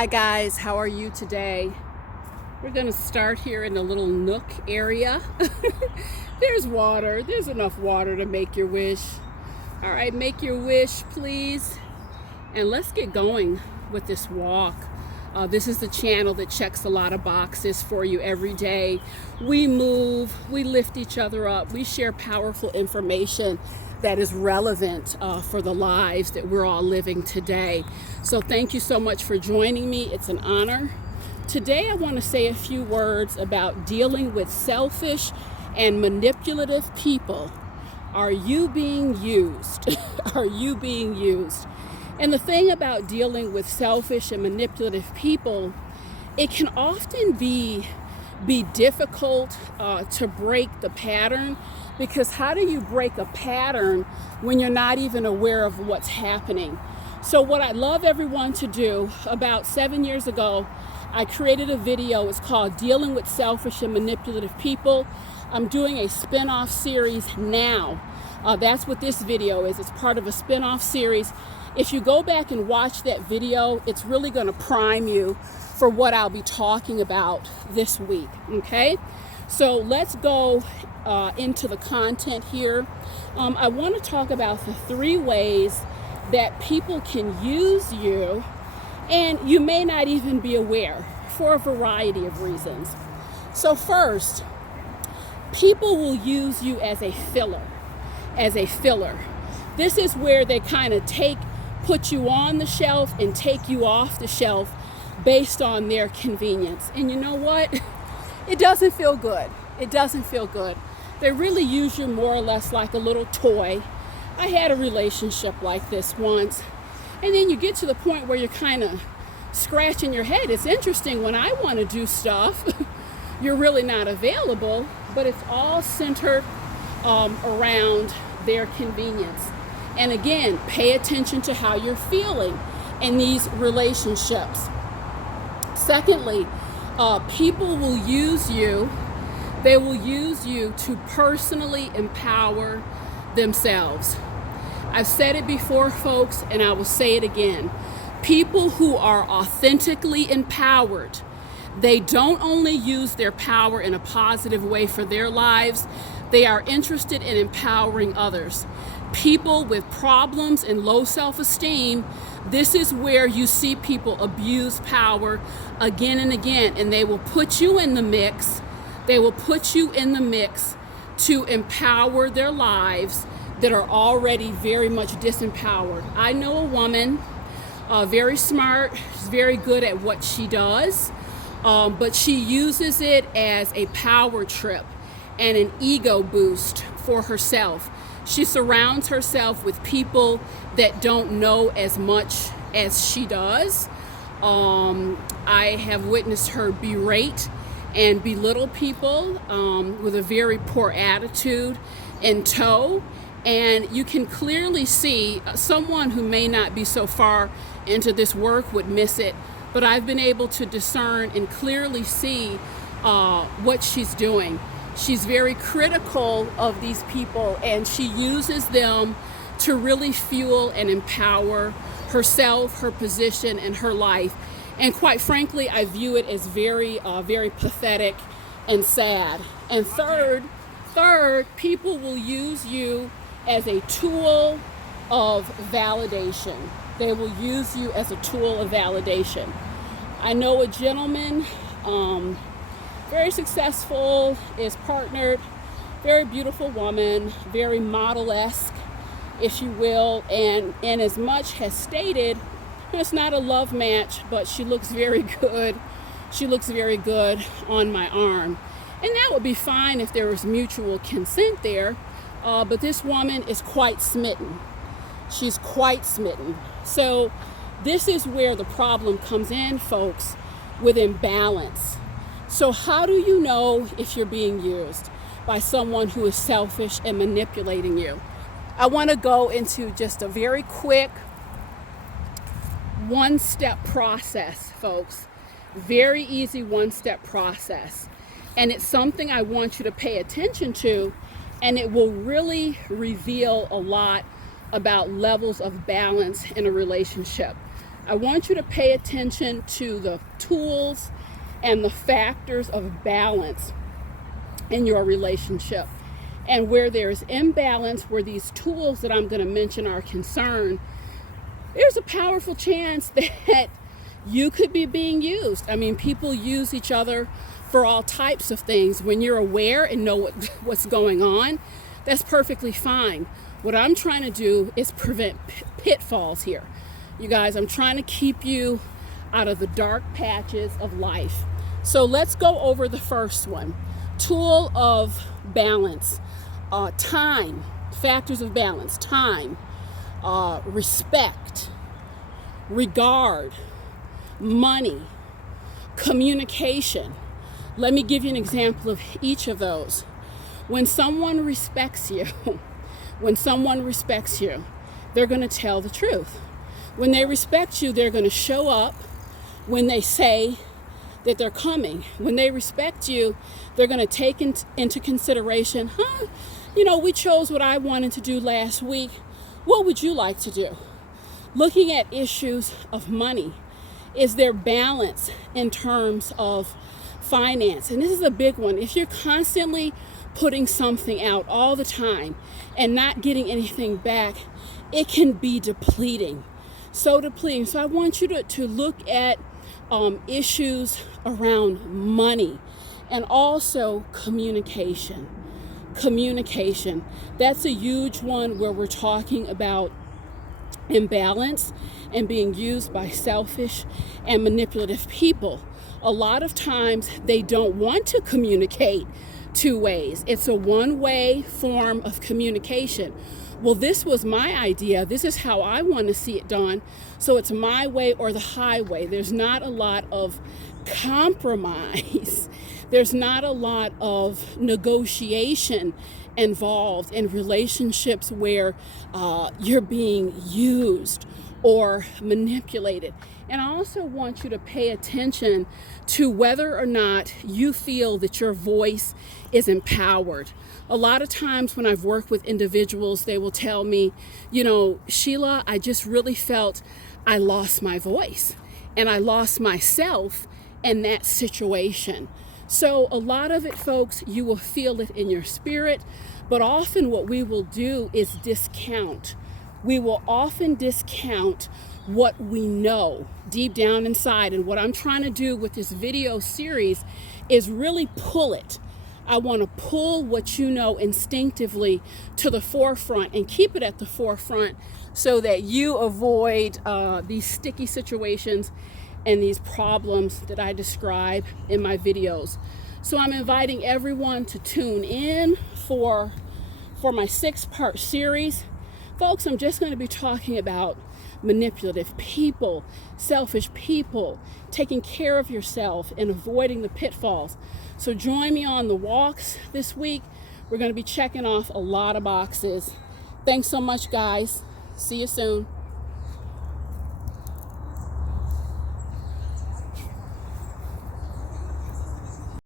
Hi guys, how are you today? We're gonna start here in the little nook area. There's water, there's enough water to make your wish. All right, make your wish, please. And let's get going with this walk. This is the channel that checks a lot of boxes for you every day. We move, we lift each other up, we share powerful information that is relevant for the lives that we're all living today. So thank you so much for joining me. It's an honor. Today I want to say a few words about dealing with selfish and manipulative people. Are you being used? Are you being used? And the thing about dealing with selfish and manipulative people, it can often be difficult to break the pattern, because how do you break a pattern when you're not even aware of what's happening? So what I'd love everyone to do, about 7 years ago, I created a video. It's called Dealing with Selfish and Manipulative People. I'm doing a spin-off series now. That's what this video is. It's part of a spin-off series. If you go back and watch that video, it's really going to prime you for what I'll be talking about this week, okay? So let's go into the content here. I want to talk about the 3 ways that people can use you, and you may not even be aware, for a variety of reasons. So first, people will use you as a filler, This is where they kind of put you on the shelf and take you off the shelf based on their convenience. And you know what? It doesn't feel good. It doesn't feel good. They really use you more or less like a little toy. I had a relationship like this once. And then you get to the point where you're kind of scratching your head. It's interesting, when I want to do stuff, you're really not available, but it's all centered around their convenience. And again, pay attention to how you're feeling in these relationships. Secondly, people will use you. They will use you to personally empower themselves. I've said it before, folks, and I will say it again. People who are authentically empowered, they don't only use their power in a positive way for their lives, they are interested in empowering others. People with problems and low self-esteem, this is where you see people abuse power again and again, and they will put you in the mix. They will put you in the mix to empower their lives that are already very much disempowered. I know a woman, very smart, she's very good at what she does, but she uses it as a power trip and an ego boost for herself. She surrounds herself with people that don't know as much as she does. I have witnessed her berate and belittle people with a very poor attitude in tow. And you can clearly see, someone who may not be so far into this work would miss it, but I've been able to discern and clearly see what she's doing. She's very critical of these people, and she uses them to really fuel and empower herself, her position, and her life. And quite frankly, I view it as very pathetic and sad. And third, people will use you as a tool of validation. They will use you as a tool of validation. I know a gentleman, very successful, is partnered, very beautiful woman, very model-esque, if you will, and as much has stated, it's not a love match, but she looks very good. She looks very good on my arm. And that would be fine if there was mutual consent there, but this woman is quite smitten. She's quite smitten. So this is where the problem comes in, folks, with imbalance. So how do you know if you're being used by someone who is selfish and manipulating you? I want to go into just a very quick one-step process, folks. Very easy one-step process. And it's something I want you to pay attention to, and it will really reveal a lot about levels of balance in a relationship. I want you to pay attention to the tools and the factors of balance in your relationship. And where there's imbalance, where these tools that I'm going to mention are concerned, there's a powerful chance that you could be being used. I mean, people use each other for all types of things. When you're aware and know what's going on, that's perfectly fine. What I'm trying to do is prevent pitfalls here. You guys, I'm trying to keep you out of the dark patches of life. So let's go over the first one. Tool of balance. Time. Factors of balance. Time. Respect. Regard. Money. Communication. Let me give you an example of each of those. When someone respects you, they're going to tell the truth. When they respect you, they're going to show up when they say that they're coming. When they respect you, they're going to take into consideration, we chose what I wanted to do last week. What would you like to do? Looking at issues of money. Is there balance in terms of finance? And this is a big one. If you're constantly putting something out all the time and not getting anything back, it can be depleting. So depleting. So I want you to look at issues around money and also communication. Communication. That's a huge one where we're talking about imbalance and being used by selfish and manipulative people. A lot of times they don't want to communicate two ways. It's a one-way form of communication. Well, this was my idea. This is how I want to see it done. So it's my way or the highway. There's not a lot of compromise. There's not a lot of negotiation involved in relationships where you're being used or manipulated. And I also want you to pay attention to whether or not you feel that your voice is empowered. A lot of times when I've worked with individuals, they will tell me, Sheila, I just really felt I lost my voice and I lost myself in that situation. So a lot of it, folks, you will feel it in your spirit, but often what we will do is discount. We will often discount what we know deep down inside. And what I'm trying to do with this video series is really pull it. I want to pull what you know instinctively to the forefront and keep it at the forefront so that you avoid these sticky situations and these problems that I describe in my videos. So I'm inviting everyone to tune in for my 6-part series. Folks, I'm just going to be talking about manipulative people, selfish people, taking care of yourself and avoiding the pitfalls. So join me on the walks this week. We're going to be checking off a lot of boxes. Thanks so much, guys. See you soon.